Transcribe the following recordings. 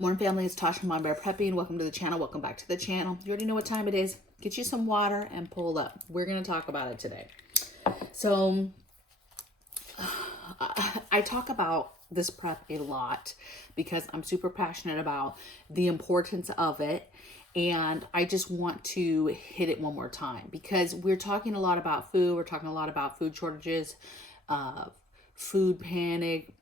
Morning family, it's Tasha from MAMABEAR Prepping. Welcome to the channel. Welcome back to the channel. You already know what time it is. Get you some water and pull up. We're going to talk about it today. So I talk about this prep a lot because I'm super passionate about the importance of it. And I just want to hit it one more time because we're talking a lot about food. We're talking a lot about food shortages, food panic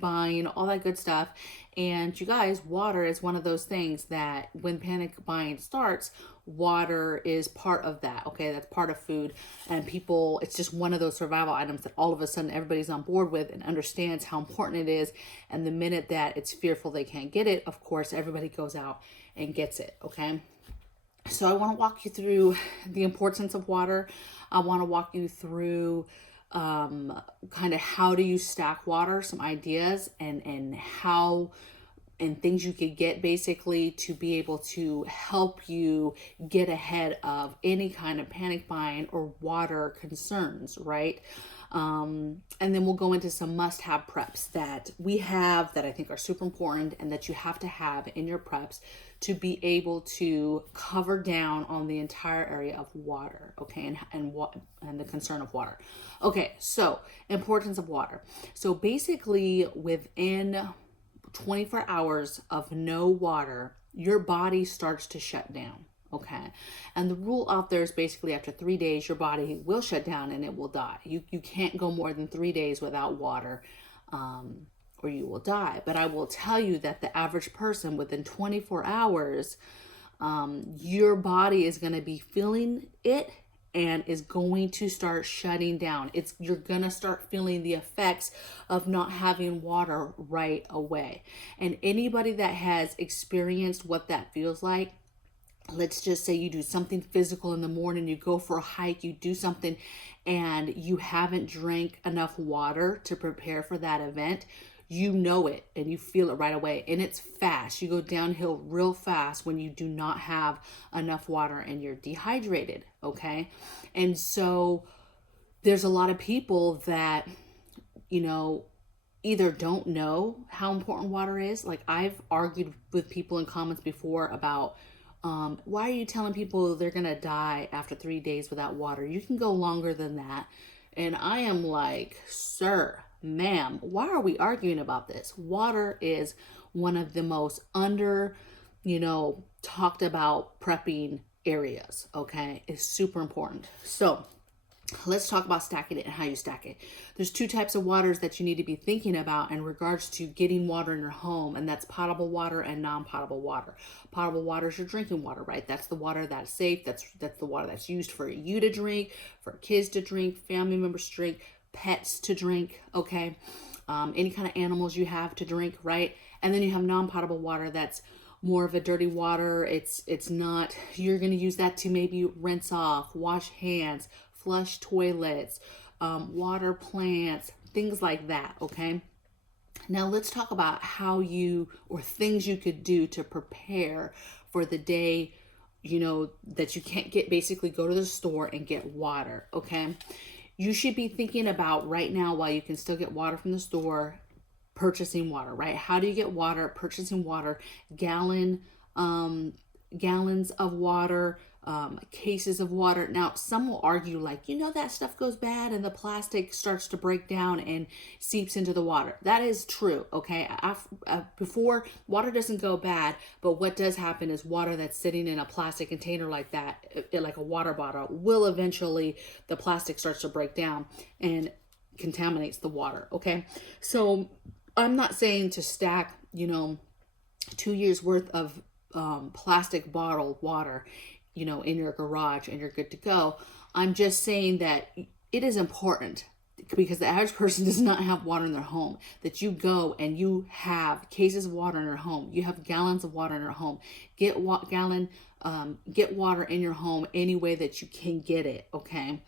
buying, all that good stuff. And you guys, water is one of those things that when panic buying starts, water is part of that. Okay, that's part of food. And people, it's just one of those survival items that all of a sudden everybody's on board with and understands how important it is. And the minute that it's fearful they can't get it, of course, everybody goes out and gets it. Okay. So I want to walk you through the importance of water. I want to walk you through kind of how do you stack water, some ideas and how and things you could get basically to be able to help you get ahead of any kind of panic buying or water concerns, right? And then we'll go into some must-have preps that we have that I think are super important and that you have to have in your preps to be able to cover down on the entire area of water, okay, and the concern of water. Okay, so importance of water. So basically within 24 hours of no water, your body starts to shut down. Okay. And the rule out there is basically after 3 days, your body will shut down and it will die. You can't go more than 3 days without water, or you will die. But I will tell you that the average person within 24 hours, your body is going to be feeling it and is going to start shutting down. You're going to start feeling the effects of not having water right away. And anybody that has experienced what that feels like, let's just say you do something physical in the morning, you go for a hike, you do something and you haven't drank enough water to prepare for that event, you know it and you feel it right away. And it's fast. You go downhill real fast when you do not have enough water and you're dehydrated, okay? And so there's a lot of people that, either don't know how important water is. Like I've argued with people in comments before about, why are you telling people they're going to die after 3 days without water? You can go longer than that. And I am like, sir, ma'am, why are we arguing about this? Water is one of the most talked about prepping areas. Okay. It's super important. So let's talk about stacking it and how you stack it. There's two types of waters that you need to be thinking about in regards to getting water in your home, and that's potable water and non-potable water. Potable water is your drinking water, right? That's the water that's safe. That's the water that's used for you to drink, for kids to drink, family members to drink, pets to drink, okay? Any kind of animals you have to drink, right? And then you have non-potable water that's more of a dirty water. It's not, you're going to use that to maybe rinse off, wash hands, flush toilets, water plants, things like that, okay? Now let's talk about things you could do to prepare for the day, that you can't basically go to the store and get water, okay? You should be thinking about right now, while you can still get water from the store, purchasing water, right? How do you get water? Purchasing water, gallons of water, cases of water. Now, some will argue like, that stuff goes bad and the plastic starts to break down and seeps into the water. That is true, okay? Before, water doesn't go bad, but what does happen is water that's sitting in a plastic container like that, like a water bottle, will eventually, the plastic starts to break down and contaminates the water, okay? So I'm not saying to stack, 2 years worth of plastic bottled water in your garage and you're good to go. I'm just saying that it is important, because the average person does not have water in their home, that you go and you have cases of water in your home. You have gallons of water in your home. Get water in your home any way that you can get it, okay?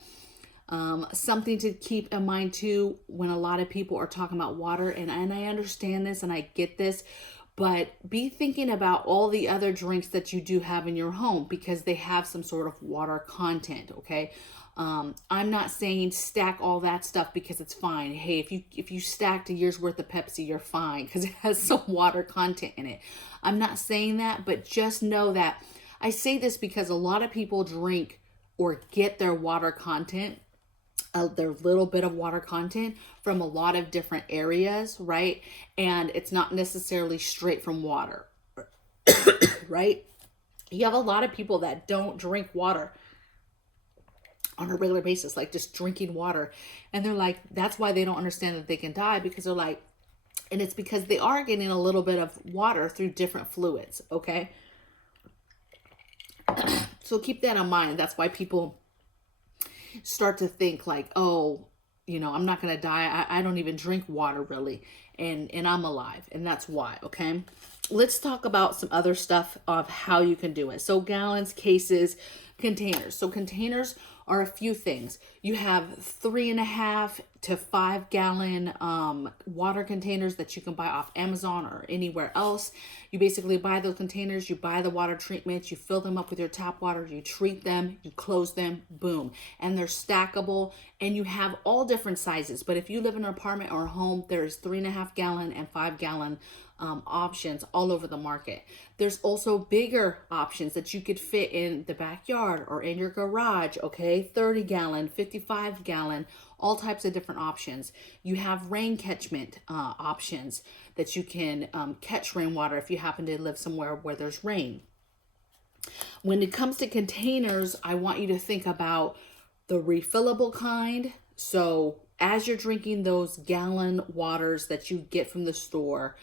Something to keep in mind too, when a lot of people are talking about water, and I understand this and I get this, But be thinking about all the other drinks that you do have in your home because they have some sort of water content, okay? I'm not saying stack all that stuff because it's fine. Hey, if you stacked a year's worth of Pepsi, you're fine because it has some water content in it. I'm not saying that, but just know that I say this because a lot of people drink or get their water content, their little bit of water content from a lot of different areas, right? And it's not necessarily straight from water, right? You have a lot of people that don't drink water on a regular basis, like just drinking water. And they're like, that's why they don't understand that they can die, because they're like, and it's because they are getting a little bit of water through different fluids, okay? So keep that in mind. That's why people start to think like, oh, I'm not going to die. I don't even drink water really. And I'm alive. And that's why, okay? Let's talk about some other stuff of how you can do it. So gallons, cases, containers. So containers are a few things. You have 3.5 to 5 gallon water containers that you can buy off Amazon or anywhere else. You basically buy those containers, you buy the water treatments, you fill them up with your tap water, you treat them, you close them, boom. And they're stackable, and you have all different sizes. But if you live in an apartment or a home, there's 3.5 gallon and 5 gallon options all over the market. There's also bigger options that you could fit in the backyard or in your garage, okay? 30 gallon, 55 gallon, all types of different options. You have rain catchment options that you can catch rainwater if you happen to live somewhere where there's rain. When it comes to containers, I want you to think about the refillable kind. So as you're drinking those gallon waters that you get from the store,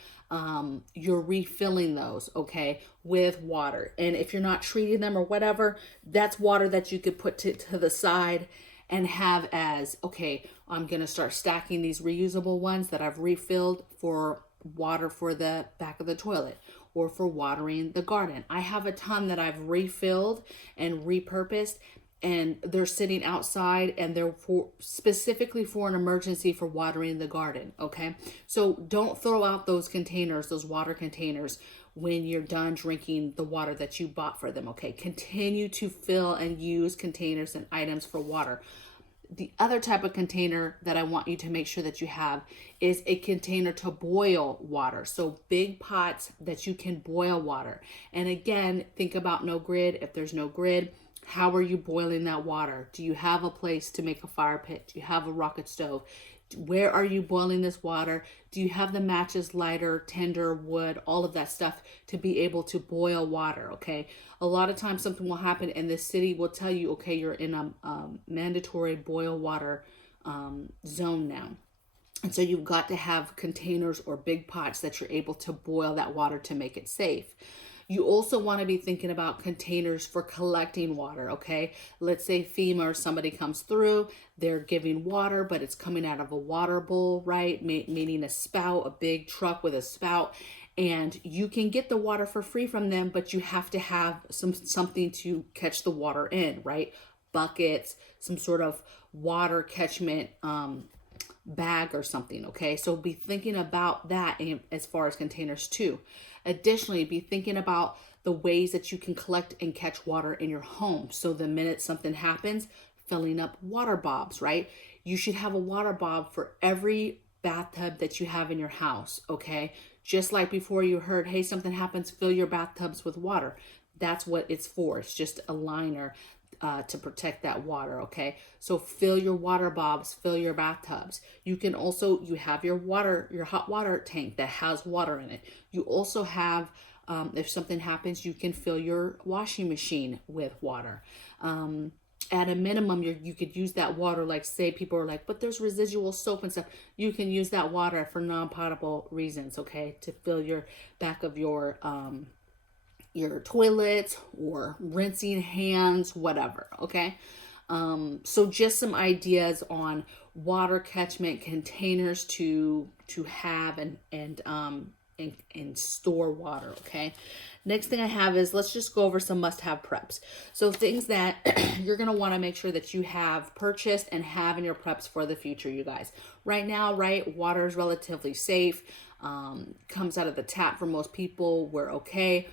you're refilling those, okay, with water. And if you're not treating them or whatever, that's water that you could put to the side and have as, okay, I'm going to start stacking these reusable ones that I've refilled for water for the back of the toilet or for watering the garden. I have a ton that I've refilled and repurposed, and they're sitting outside, and they're specifically for an emergency for watering the garden, okay? So don't throw out those containers, those water containers, when you're done drinking the water that you bought for them, okay? Continue to fill and use containers and items for water. The other type of container that I want you to make sure that you have is a container to boil water. So big pots that you can boil water. And again, think about no grid. If there's no grid, how are you boiling that water? Do you have a place to make a fire pit? Do you have a rocket stove? Where are you boiling this water? Do you have the matches, lighter, tinder, wood, all of that stuff to be able to boil water, okay? A lot of times something will happen and the city will tell you, okay, you're in a mandatory boil water zone now. And so you've got to have containers or big pots that you're able to boil that water to make it safe. You also want to be thinking about containers for collecting water, okay? Let's say FEMA or somebody comes through, they're giving water, but it's coming out of a water bowl, right? Meaning a spout, a big truck with a spout. And you can get the water for free from them, but you have to have something to catch the water in, right? Buckets, some sort of water catchment bag or something, okay? So be thinking about that as far as containers too. Additionally, be thinking about the ways that you can collect and catch water in your home. So the minute something happens, filling up water bobs, right? You should have a water bob for every bathtub that you have in your house, okay? Just like before you heard, hey, something happens, fill your bathtubs with water. That's what it's for. It's just a liner to protect that water, okay? So fill your water bobs, fill your bathtubs. You can also, you have your hot water tank that has water in it. You also have, if something happens, you can fill your washing machine with water. At a minimum, you could use that water, like say people are like, but there's residual soap and stuff. You can use that water for non-potable reasons, okay? To fill your back of your toilets or rinsing hands, whatever, okay? So just some ideas on water catchment containers to have and and store water, okay? Next thing I have is, let's just go over some must-have preps. So things that you're going to want to make sure that you have purchased and have in your preps for the future, you guys. Right now, right, water is relatively safe. Comes out of the tap for most people. We're okay.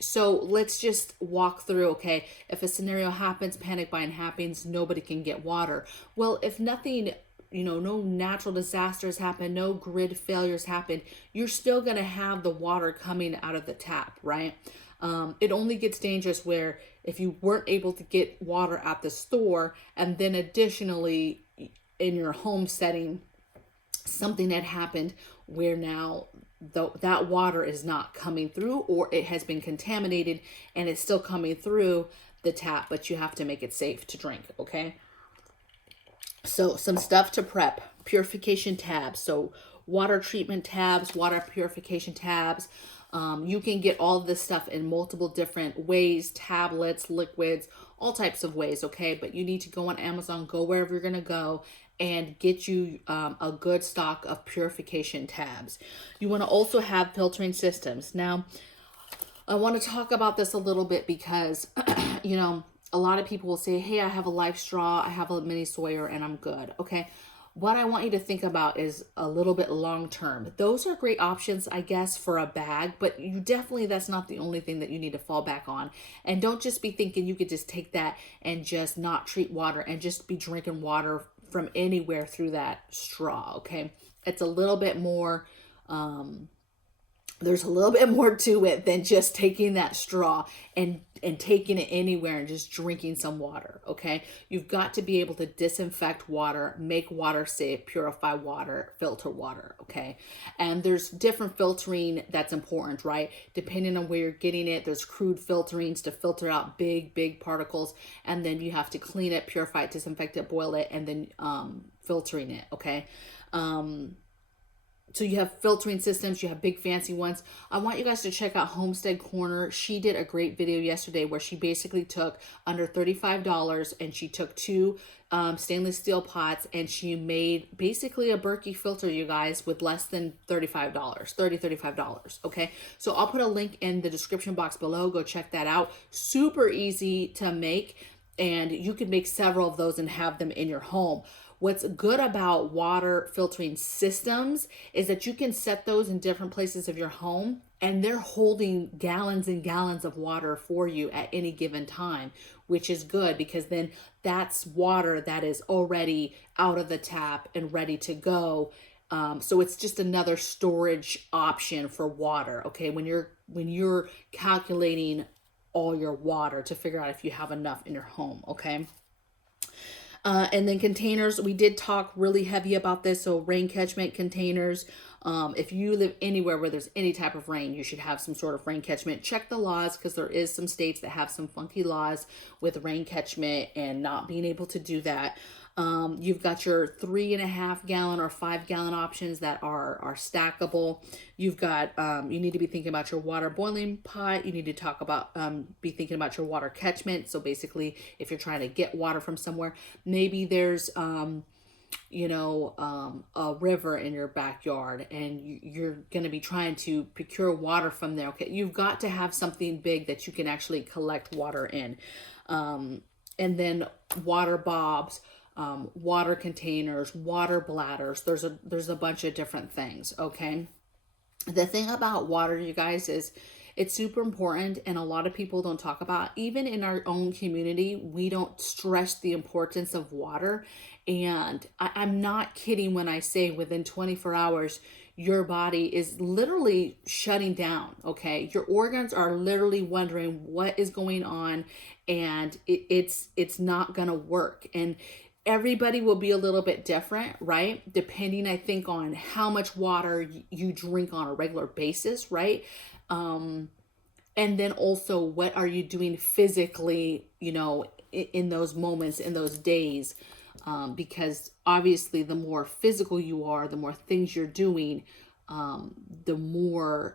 So let's just walk through, okay, if a scenario happens, panic buying happens, nobody can get water. Well, if nothing, no natural disasters happen, no grid failures happen, you're still going to have the water coming out of the tap, right? It only gets dangerous where if you weren't able to get water at the store, and then additionally in your home setting, something had happened where now that water is not coming through, or it has been contaminated and it's still coming through the tap, but you have to make it safe to drink, okay? So some stuff to prep: purification tabs. So water treatment tabs, water purification tabs. You can get all of this stuff in multiple different ways: tablets, liquids, all types of ways, okay? But you need to go on Amazon, go wherever you're going to go, and get you a good stock of purification tabs. You want to also have filtering systems. Now, I want to talk about this a little bit because, a lot of people will say, hey, I have a Life Straw, I have a mini Sawyer, and I'm good, okay? What I want you to think about is a little bit long term. Those are great options, I guess, for a bag, but that's not the only thing that you need to fall back on. And don't just be thinking you could just take that and just not treat water and just be drinking water from anywhere through that straw, okay? It's a little bit more, there's a little bit more to it than just taking that straw and taking it anywhere and just drinking some water, okay? You've got to be able to disinfect water, make water safe, purify water, filter water, okay? And there's different filtering that's important, right? Depending on where you're getting it, there's crude filterings to filter out big particles, and then you have to clean it, purify it, disinfect it, boil it, and then filtering it, okay? So you have filtering systems, you have big fancy ones. I want you guys to check out Homestead Corner. She did a great video yesterday where she basically took under $35 and she took two stainless steel pots and she made basically a Berkey filter, you guys, with less than $35, $35, okay? So I'll put a link in the description box below. Go check that out. Super easy to make, and you can make several of those and have them in your home. What's good about water filtering systems is that you can set those in different places of your home and they're holding gallons and gallons of water for you at any given time, which is good because then that's water that is already out of the tap and ready to go. So it's just another storage option for water, okay? When you're calculating all your water to figure out if you have enough in your home, okay? And then containers, we did talk really heavy about this. So rain catchment containers. If you live anywhere where there's any type of rain, you should have some sort of rain catchment. Check the laws because there is some states that have some funky laws with rain catchment and not being able to do that. You've got your 3.5 gallon or 5 gallon options that are stackable. You've got, you need to be thinking about your water boiling pot. You need to talk about, be thinking about your water catchment. So basically, if you're trying to get water from somewhere, maybe there's, a river in your backyard and you're going to be trying to procure water from there. Okay. You've got to have something big that you can actually collect water in. And then water bobs, water containers, water bladders. There's a bunch of different things. Okay. The thing about water, you guys, is it's super important and a lot of people don't talk about. Even in our own community, we don't stress the importance of water. And I'm not kidding when I say within 24 hours, your body is literally shutting down, okay? Your organs are literally wondering what is going on and it's not gonna work. And everybody will be a little bit different, right? Depending, I think, on how much water you drink on a regular basis, right? And then also, what are you doing physically, in those moments, in those days? Because obviously, the more physical you are, the more things you're doing, the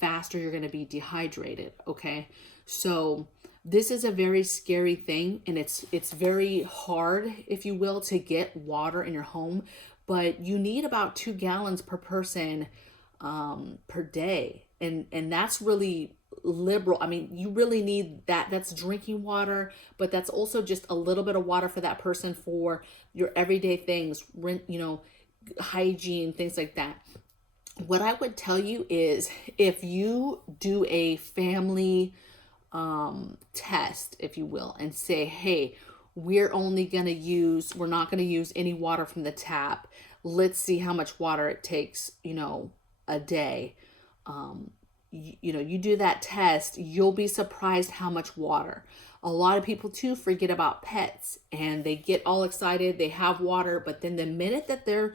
faster you're going to be dehydrated, okay? So this is a very scary thing, and it's very hard, if you will, to get water in your home, but you need about 2 gallons per person per day. And that's really liberal. I mean, you really need that. That's drinking water, but that's also just a little bit of water for that person for your everyday things, hygiene, things like that. What I would tell you is if you do a family test, if you will, and say, hey, we're not going to use any water from the tap. Let's see how much water it takes, a day. You do that test, you'll be surprised how much water. A lot of people too forget about pets and they get all excited, they have water, but then the minute that they're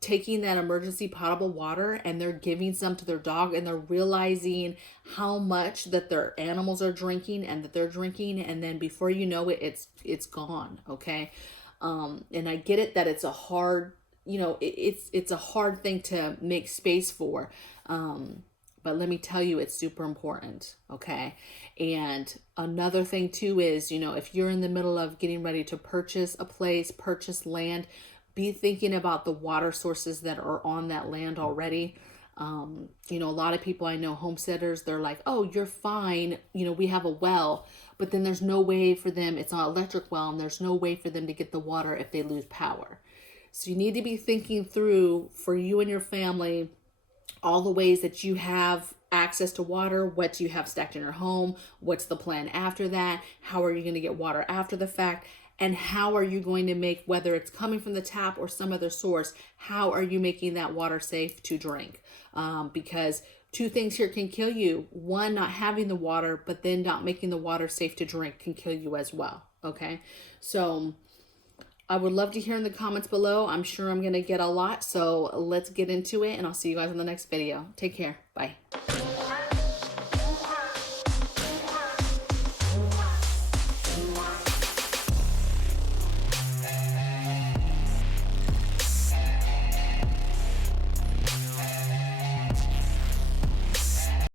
taking that emergency potable water and they're giving some to their dog and they're realizing how much that their animals are drinking and that they're drinking, and then before you know it, it's gone. Okay. And I get it that it's a hard, it's a hard thing to make space for. But let me tell you, it's super important. Okay. And another thing too is, if you're in the middle of getting ready to purchase a place, purchase land, be thinking about the water sources that are on that land already. A lot of people I know, homesteaders, they're like, oh, you're fine. We have a well, but then there's no way for them. It's not an electric well, and there's no way for them to get the water if they lose power. So you need to be thinking through for you and your family, all the ways that you have access to water, what you have stacked in your home, what's the plan after that, how are you going to get water after the fact, and how are you going to make, whether it's coming from the tap or some other source, how are you making that water safe to drink? Because two things here can kill you. One, not having the water, but then not making the water safe to drink can kill you as well. Okay, so I would love to hear in the comments below. I'm sure I'm going to get a lot, so let's get into it, and I'll see you guys in the next video. Take care. Bye.